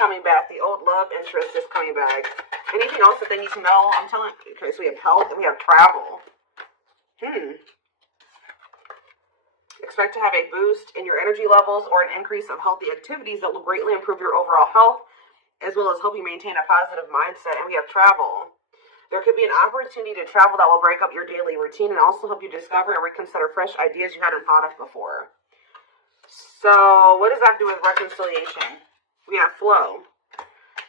coming back. The old love interest is coming back. Anything else that they need to know? I'm telling. Okay, so we have health and we have travel. Expect to have a boost in your energy levels or an increase of healthy activities that will greatly improve your overall health, as well as help you maintain a positive mindset. And we have travel. There could be an opportunity to travel that will break up your daily routine and also help you discover and reconsider fresh ideas you hadn't thought of before. So, what does that do with reconciliation? We have flow.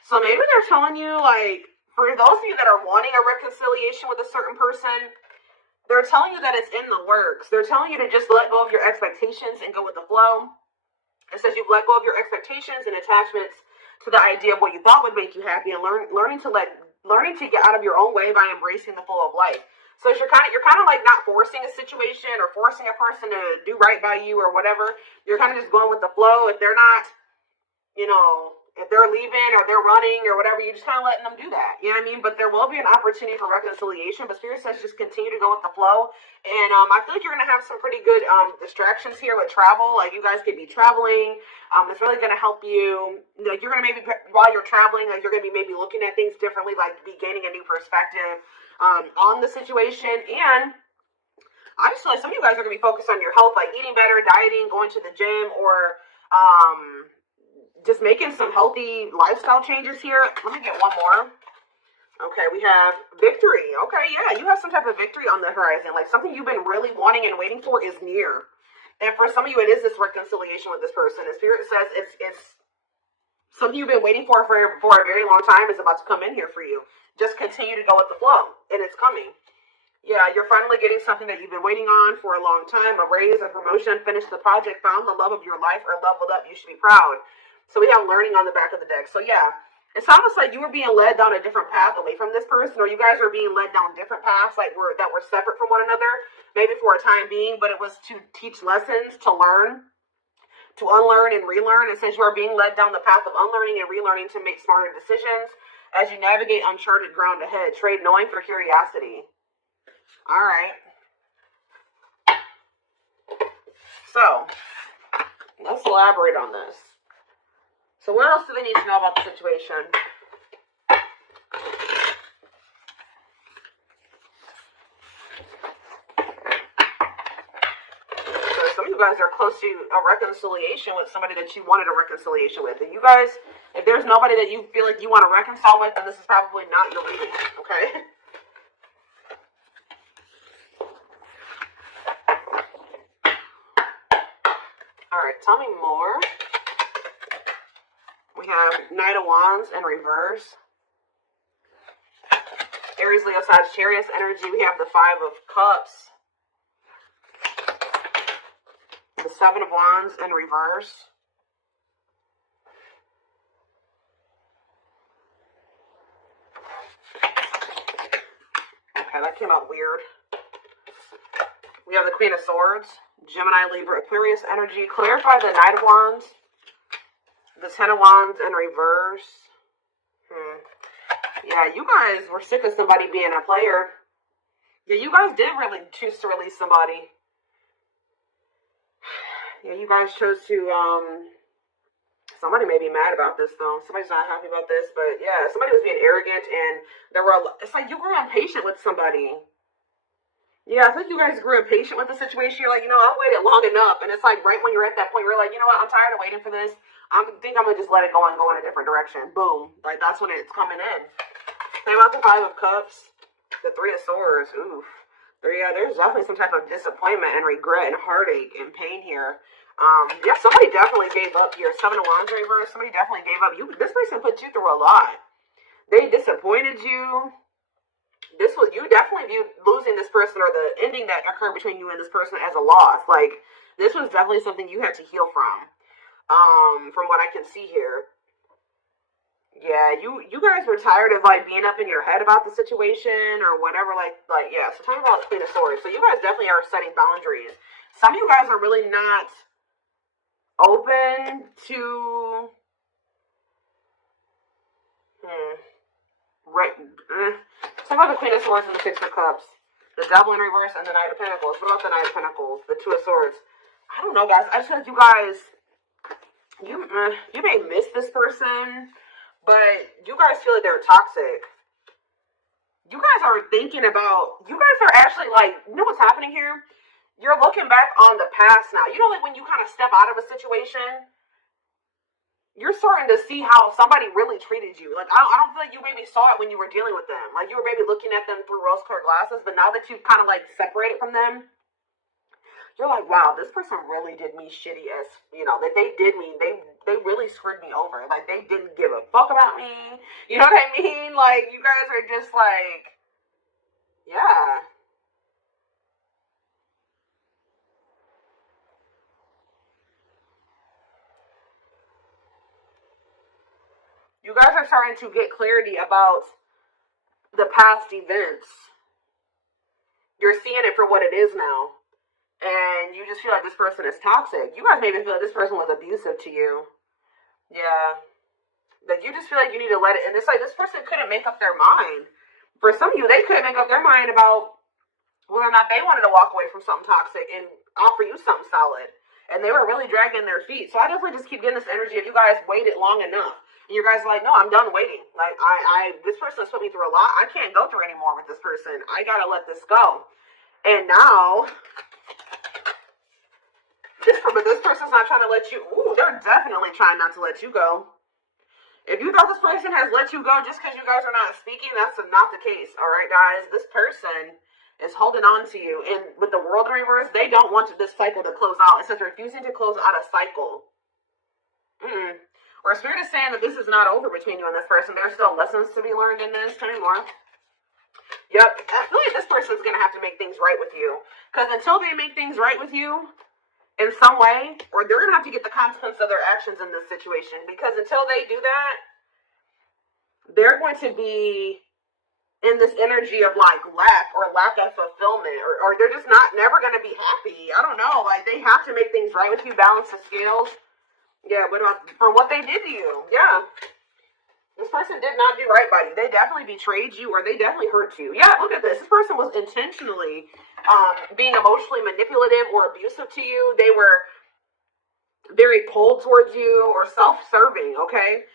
So maybe they're telling you, like, for those of you that are wanting a reconciliation with a certain person, they're telling you that it's in the works. They're telling you to just let go of your expectations and go with the flow. It says you've let go of your expectations and attachments to the idea of what you thought would make you happy, and learning to get out of your own way by embracing the flow of life. So you're kind of like not forcing a situation or forcing a person to do right by you or whatever. You're kind of just going with the flow. If they're not, if they're leaving or they're running or whatever, you're just kind of letting them do that. You know what I mean? But there will be an opportunity for reconciliation. But Spirit says just continue to go with the flow. And I feel like you're going to have some pretty good distractions here with travel. Like you guys could be traveling. It's really going to help you. Like you're going to maybe, while you're traveling, like you're going to be maybe looking at things differently, like be gaining a new perspective on the situation. And I just feel like some of you guys are going to be focused on your health, like eating better, dieting, going to the gym, or just making some healthy lifestyle changes here. Let me get one more. Okay, we have victory. Okay, yeah, you have some type of victory on the horizon. Like something you've been really wanting and waiting for is near. And for some of you, it is this reconciliation with this person. The Spirit says it's something you've been waiting for a very long time is about to come in here for you. Just continue to go with the flow, and it's coming. Yeah, you're finally getting something that you've been waiting on for a long time. A raise, a promotion, finished the project, found the love of your life, or leveled up. You should be proud. So we have learning on the back of the deck. So yeah, it's almost like you were being led down a different path away from this person, or you guys were being led down different paths that were separate from one another, maybe for a time being, but it was to teach lessons, to learn, to unlearn and relearn. It says you are being led down the path of unlearning and relearning to make smarter decisions as you navigate uncharted ground ahead. Trade knowing for curiosity. All right. So, let's elaborate on this. So what else do they need to know about the situation? So some of you guys are close to a reconciliation with somebody that you wanted a reconciliation with. And you guys, if there's nobody that you feel like you want to reconcile with, then this is probably not your reading, okay? All right, tell me more. We have Knight of Wands in reverse. Aries, Leo, Sagittarius energy. We have the Five of Cups. The Seven of Wands in reverse. Okay, that came out weird. We have the Queen of Swords. Gemini, Libra, Aquarius energy. Clarify the Knight of Wands. The Ten of Wands in reverse. Yeah, you guys were sick of somebody being a player. Yeah, you guys did really choose to release somebody. Yeah, you guys chose to, somebody may be mad about this though. Somebody's not happy about this, but yeah, somebody was being arrogant and it's like you were impatient with somebody. Yeah, I think you guys grew impatient with the situation. You're like, I've waited long enough. And it's like right when you're at that point, you're like, you know what, I'm tired of waiting for this. I think I'm going to just let it go and go in a different direction. Boom. Like, that's when it's coming in. Think about the Five of Cups. The Three of Swords. Oof. Yeah, there's definitely some type of disappointment and regret and heartache and pain here. Yeah, somebody definitely gave up here. Seven of Wands reverse. Somebody definitely gave up. This person put you through a lot. They disappointed you. You definitely viewed losing this person or the ending that occurred between you and this person as a loss. Like, this was definitely something you had to heal from what I can see here. Yeah, you guys were tired of, like, being up in your head about the situation or whatever, yeah. So, talking about the Queen of Swords. So, you guys definitely are setting boundaries. Some of you guys are really not open to... Talk about the Queen of Swords and the Six of Cups. The Devil in reverse and the Knight of Pentacles. What about the Knight of Pentacles? The Two of Swords. I don't know, guys. I just feel like you guys, you may miss this person. but you guys feel like they're toxic. You guys are thinking about, you guys are actually like, you know what's happening here? You're looking back on the past now. You know, like when you kind of step out of a situation, you're starting to see how somebody really treated you. Like, I don't feel like you maybe saw it when you were dealing with them. Like, you were maybe looking at them through rose-colored glasses, but now that you've kind of, like, separated from them, you're like, wow, this person really did me shitty as, you know, that they did me. They really screwed me over. Like, they didn't give a fuck about me. You know what I mean? Like, you guys are just like, yeah. You guys are starting to get clarity about the past events. You're seeing it for what it is now. And you just feel like this person is toxic. You guys maybe feel like this person was abusive to you. Yeah. That you just feel like you need to let it. And it's like this person couldn't make up their mind. For some of you, they couldn't make up their mind about whether or not they wanted to walk away from something toxic and offer you something solid. And they were really dragging their feet. So I definitely just keep getting this energy of you guys waited long enough. And you guys are like, no, I'm done waiting. Like, this person has put me through a lot. I can't go through anymore with this person. I gotta let this go. And now, this person's not trying to let you, they're definitely trying not to let you go. If you thought this person has let you go just because you guys are not speaking, that's not the case. All right, guys, this person is holding on to you. And with the world in reverse, they don't want this cycle to close out. It says refusing to close out a cycle. Or Spirit is saying that this is not over between you and this person. There's still lessons to be learned in this. Tell me more. Yep. I feel like this person's going to have to make things right with you. Because until they make things right with you in some way, or they're going to have to get the consequence of their actions in this situation. Because until they do that, they're going to be in this energy of like lack of fulfillment. Or they're just never going to be happy. I don't know. Like they have to make things right with you, balance the scales. Yeah, but for what they did to you. Yeah. This person did not do right by you. They definitely betrayed you or they definitely hurt you. Yeah, look at this. This person was intentionally being emotionally manipulative or abusive to you. They were very cold towards you or self-serving, okay?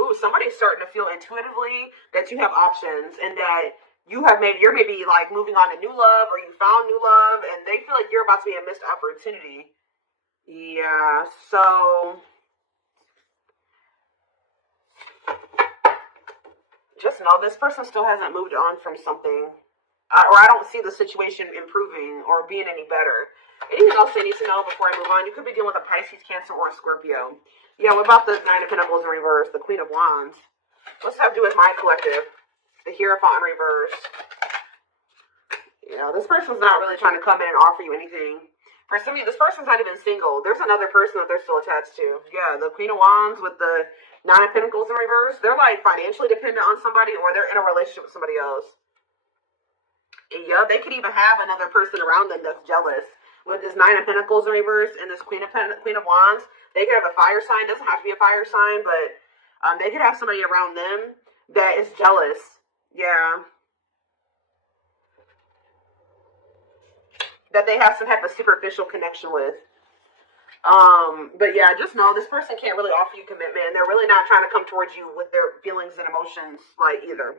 Ooh, somebody's starting to feel intuitively that you have options and that you're maybe like moving on to new love or you found new love and they feel like you're about to be a missed opportunity. Yeah, so just know this person still hasn't moved on from something. Or I don't see the situation improving or being any better. Anything else they need to know before I move on? You could be dealing with a Pisces, Cancer, or a Scorpio. Yeah, what about the Nine of Pentacles in reverse, the Queen of Wands? What's that have to do with my collective? The Hierophant in reverse. Yeah, this person's not really trying to come in and offer you anything. For some of you, this person's not even single. There's another person that they're still attached to. Yeah, the Queen of Wands with the Nine of Pentacles in reverse. They're like financially dependent on somebody or they're in a relationship with somebody else. Yeah, they could even have another person around them that's jealous. With this Nine of Pentacles in reverse and this Queen of Wands, they could have a fire sign. Doesn't have to be a fire sign, but they could have somebody around them that is jealous. Yeah. That they have some type of superficial connection with. But yeah, just know this person can't really offer you commitment and they're really not trying to come towards you with their feelings and emotions like either.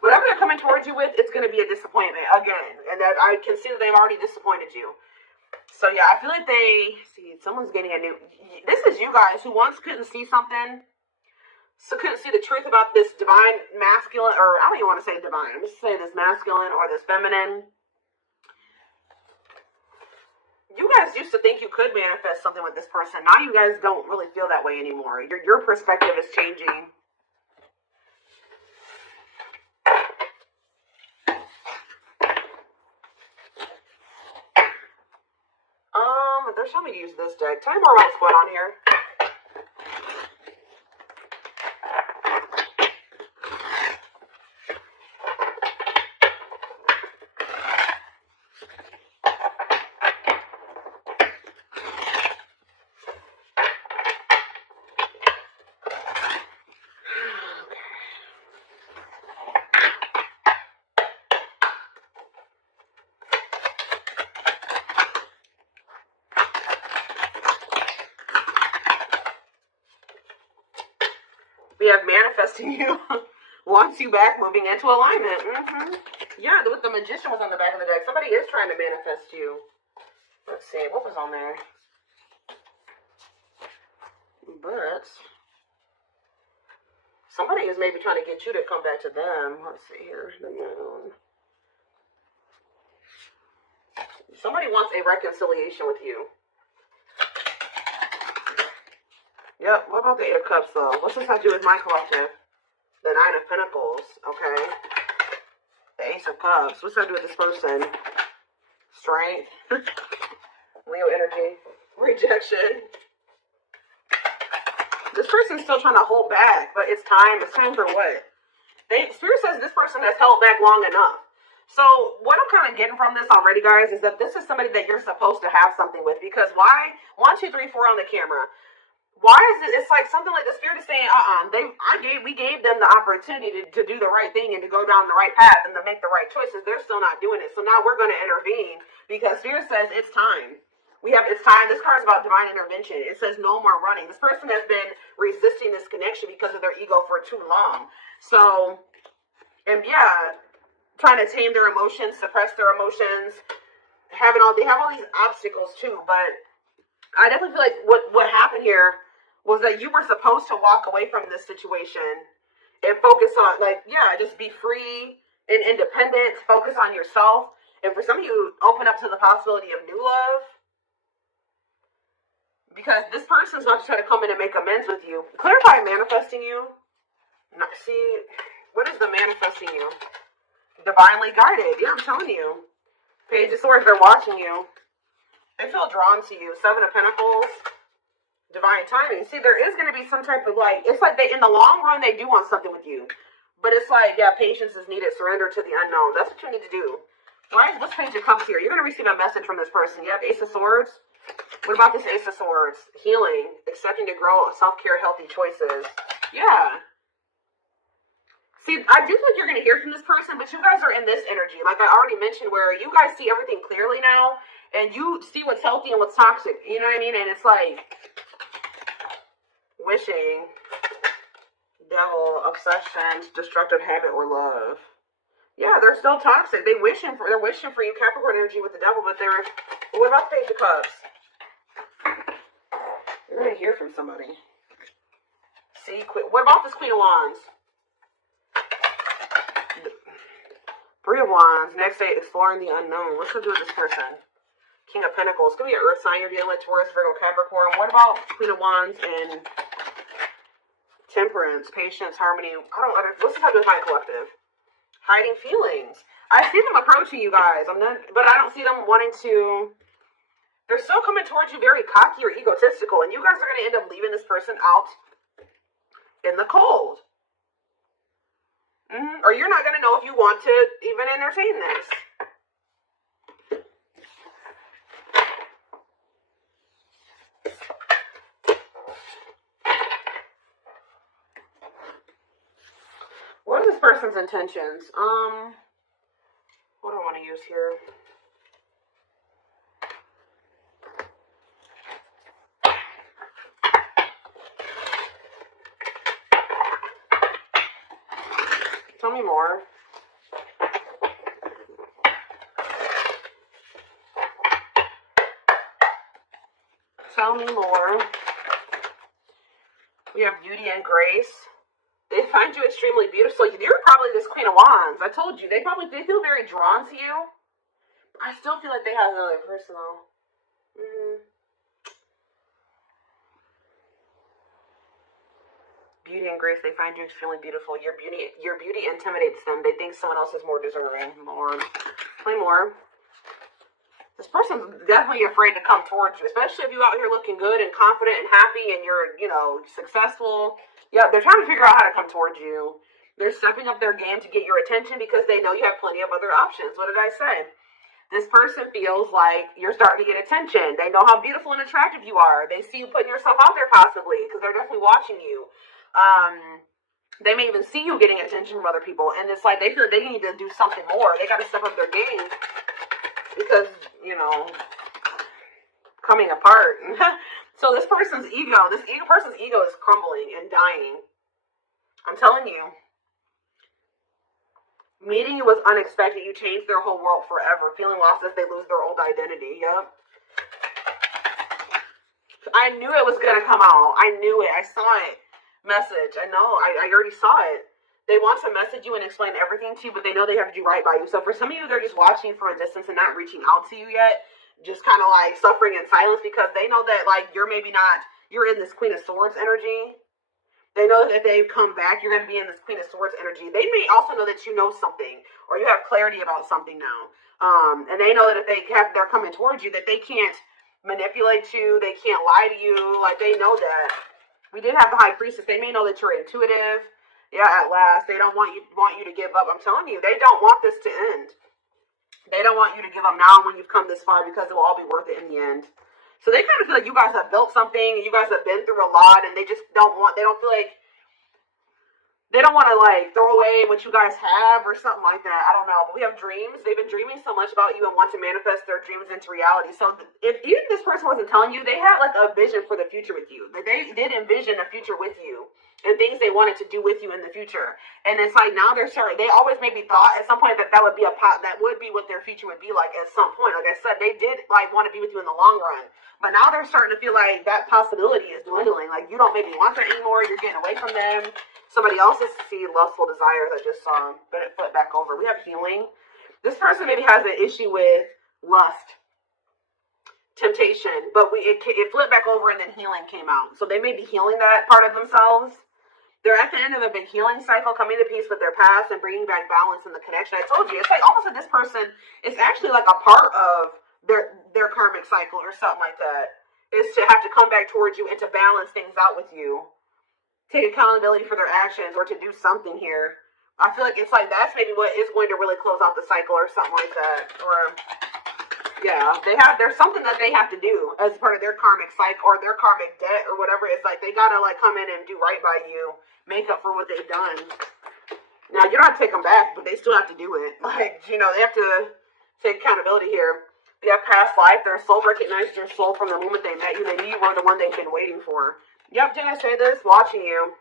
Whatever they're coming towards you with, it's going to be a disappointment again. And that I can see that they've already disappointed you. So yeah, I feel like someone's getting a new, this is you guys who once couldn't see something. So couldn't see the truth about this divine masculine, or I don't even want to say divine. I'm just saying this masculine or this feminine. You guys used to think you could manifest something with this person. Now you guys don't really feel that way anymore. Your perspective is changing. They're showing me to use this deck. Tell me more about what's going on here. We have manifesting you wants you back, moving into alignment. Yeah, the Magician was on the back of the deck. Somebody is trying to manifest you. Let's see, what was on there? But somebody is maybe trying to get you to come back to them. Let's see here. The Moon. Somebody wants a reconciliation with you. Yep, what about the Eight of Cups, though? What's this have to do with my collective? The Nine of Pentacles, okay. The Ace of Cups. What's that do with this person? Strength. Leo energy. Rejection. This person's still trying to hold back, but it's time. It's time for what? Spirit says this person has held back long enough. So what I'm kind of getting from this already, guys, is that this is somebody that you're supposed to have something with. Because why? 1, 2, 3, 4 on the camera. Why is it? It's like something like the Spirit is saying, we gave them the opportunity to do the right thing and to go down the right path and to make the right choices. They're still not doing it. So now we're going to intervene because Spirit says it's time. It's time. This card's about divine intervention. It says no more running. This person has been resisting this connection because of their ego for too long. So, and yeah, trying to tame their emotions, suppress their emotions, they have all these obstacles too. But I definitely feel like what happened here was that you were supposed to walk away from this situation and focus on, just be free and independent, focus on yourself. And for some of you, open up to the possibility of new love. Because this person's not trying to come in and make amends with you. Clarify manifesting you. See, what is the manifesting you? Divinely guided. Yeah, I'm telling you. Page of Swords, they're watching you. They feel drawn to you. Seven of Pentacles. Divine timing. See, there is going to be some type of it's like in the long run, they do want something with you. But it's like, yeah, patience is needed. Surrender to the unknown. That's what you need to do. Why is this Page of Cups here? You're going to receive a message from this person. You have Ace of Swords. What about this Ace of Swords? Healing. Accepting to grow. Self-care. Healthy choices. Yeah. See, I do think you're going to hear from this person, but you guys are in this energy. Like I already mentioned, where you guys see everything clearly now. And you see what's healthy and what's toxic. You know what I mean? And it's like wishing, devil, obsession, destructive habit, or love. Yeah, they're still toxic. They're wishing for you, Capricorn energy with the devil, but what about the Page of Cups? You're gonna hear from somebody. See, what about this Queen of Wands? Three of Wands. Next day, exploring the unknown. What's to do with this person? King of Pentacles. It's gonna be an Earth sign you're dealing with, Taurus, Virgo, Capricorn. What about Queen of Wands and Temperance, patience, harmony? What's this have to do with my collective? Hiding feelings. I see them approaching you guys. But I don't see them wanting to. They're still coming towards you very cocky or egotistical, and you guys are going to end up leaving this person out in the cold. Or you're not going to know if you want to even entertain this. What are this person's intentions? What do I want to use here? Tell me more. Tell me more. We have beauty and grace. They find you extremely beautiful. You're probably this Queen of Wands. I told you. They feel very drawn to you. I still feel like they have another person though. Beauty and grace. They find you extremely beautiful. Your beauty intimidates them. They think someone else is more deserving. Play more. This person's definitely afraid to come towards you, especially if you're out here looking good and confident and happy and you're, successful. Yeah, they're trying to figure out how to come towards you. They're stepping up their game to get your attention because they know you have plenty of other options. What did I say? This person feels like you're starting to get attention. They know how beautiful and attractive you are. They see you putting yourself out there possibly because they're definitely watching you. They may even see you getting attention from other people. And it's like they feel like they need to do something more. They got to step up their game because, coming apart. So this person's ego is crumbling and dying. I'm telling you. Meeting you was unexpected. You changed their whole world forever. Feeling lost as they lose their old identity. Yep. I knew it was going to come out. I knew it. I saw it. Message. I know. I already saw it. They want to message you and explain everything to you, but they know they have to do right by you. So for some of you, they're just watching from a distance and not reaching out to you yet. Just kind of like suffering in silence because they know that like you're maybe not, you're in this Queen of Swords energy. They know that if they come back, you're going to be in this Queen of Swords energy. They may also know that you know something or you have clarity about something now. And they know that if they're coming towards you, that they can't manipulate you. They can't lie to you. Like, they know that. We did have the High Priestess. They may know that you're intuitive. Yeah, at last. They don't want you to give up. I'm telling you, they don't want this to end. They don't want you to give up now when you've come this far because it will all be worth it in the end. So they kind of feel like you guys have built something and you guys have been through a lot and they just don't feel like, they don't want to like throw away what you guys have or something like that. I don't know. But we have dreams. They've been dreaming so much about you and want to manifest their dreams into reality. So if even this person wasn't telling you, they had like a vision for the future with you. They did envision a future with you and things they wanted to do with you in the future. And it's like now they're starting. They always maybe thought at some point that would be that would be what their future would be like at some point. Like I said, they did like want to be with you in the long run. But now they're starting to feel like that possibility is dwindling. Like you don't maybe want that anymore. You're getting away from them. Somebody else's lustful desires I just saw. But it flipped back over. We have healing. This person maybe has an issue with lust, temptation, but it flipped back over and then healing came out. So they may be healing that part of themselves. They're at the end of a big healing cycle, coming to peace with their past and bringing back balance in the connection. I told you, it's like almost like this person is actually like a part of their karmic cycle or something like that. Is to have to come back towards you and to balance things out with you. Take accountability for their actions or to do something here. I feel like it's like that's maybe what is going to really close out the cycle or something like that. Or yeah, there's something that they have to do as part of their karmic cycle or their karmic debt or whatever. It's like they gotta like come in and do right by you, make up for what they've done. Now you don't have to take them back, but they still have to do it. Like, you know, they have to take accountability here. They have past life. Their soul recognized your soul from the moment they met you. They knew you were the one they've been waiting for. Yep, didn't I say this? Watching you.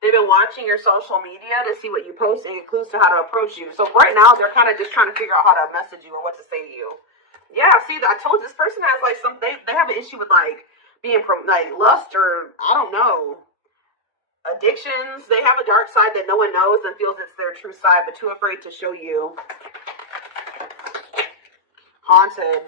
They've been watching your social media to see what you post and get clues to how to approach you. So right now, they're kind of just trying to figure out how to message you or what to say to you. Yeah, see, I told you, this person has like they have an issue with like being like lust or I don't know, addictions. They have a dark side that no one knows and feels it's their true side, but too afraid to show you. Haunted.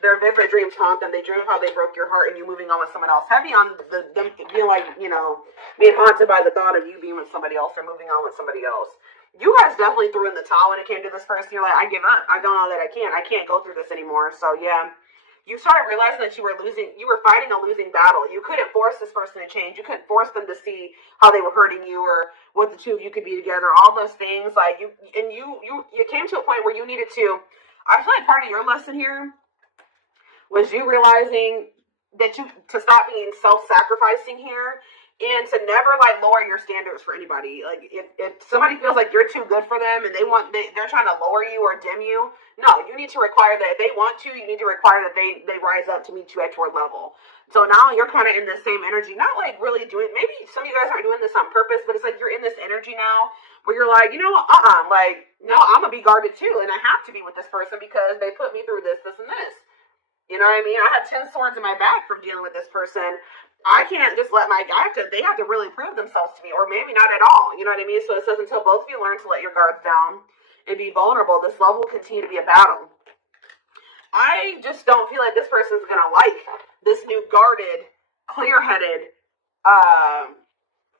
Their vivid dreams haunt them. They dream of how they broke your heart and you moving on with someone else. Heavy on them being like, you know, being haunted by the thought of you being with somebody else or moving on with somebody else. You guys definitely threw in the towel when it came to this person. You're like, I give up. I don't know that I can't go through this anymore. So yeah, you started realizing that you were fighting a losing battle. You couldn't force this person to change. You couldn't force them to see how they were hurting you or what the two of you could be together. All those things, like you came to a point where you needed to. I feel like part of your lesson here was you realizing that to stop being self-sacrificing here and to never like lower your standards for anybody. Like if somebody feels like you're too good for them and they're trying to lower you or dim you, no, you need to require that if they want to, you need to require that they rise up to meet you at your level. So now you're kind of in the same energy, not like really doing, maybe some of you guys aren't doing this on purpose, but it's like you're in this energy now where you're like, you know, like, no, I'm gonna be guarded too, and I have to be with this person because they put me through this, and this. You know what I mean? I had 10 swords in my back from dealing with this person. I can't just let they have to really prove themselves to me, or maybe not at all. You know what I mean? So it says until both of you learn to let your guards down and be vulnerable, this love will continue to be a battle. I just don't feel like this person is going to like this new guarded, clear-headed,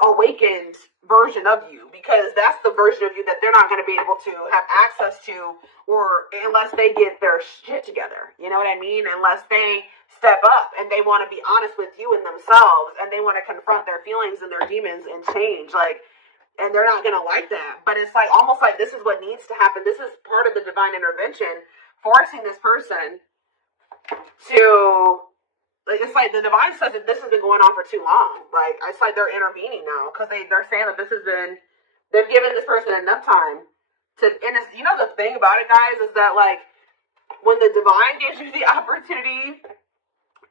awakened version of you, because that's the version of you that they're not going to be able to have access to, or unless they get their shit together. You know what I mean? Unless they step up and they want to be honest with you and themselves, and they want to confront their feelings and their demons and change, like, and they're not going to like that. But it's like almost like this is what needs to happen. This is part of the divine intervention, forcing this person to. Like, it's like the divine says that this has been going on for too long. Like, it's like they're intervening now because they're saying that they've given this person enough time to, and it's, you know, the thing about it, guys, is that like when the divine gives you the opportunity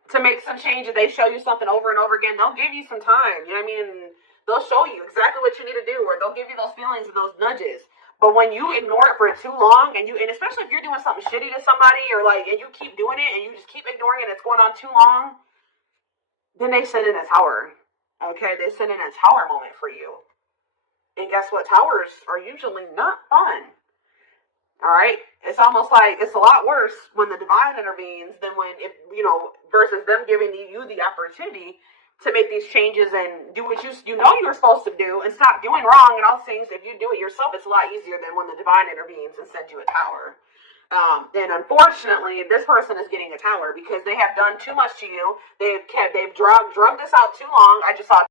to make some changes, they show you something over and over again, they'll give you some time. You know what I mean? They'll show you exactly what you need to do, or they'll give you those feelings and those nudges. But when you ignore it for too long, and especially if you're doing something shitty to somebody, or like, and you keep doing it, and you just keep ignoring it, and it's going on too long, then they send in a tower. Okay, they send in a tower moment for you. And guess what? Towers are usually not fun. All right, it's almost like it's a lot worse when the divine intervenes than when, if versus them giving you the opportunity to make these changes and do what you're supposed to do and stop doing wrong and all things. If you do it yourself, it's a lot easier than when the divine intervenes and sends you a tower. And unfortunately, this person is getting a tower because they have done too much to you. They've drugged this out too long. I just saw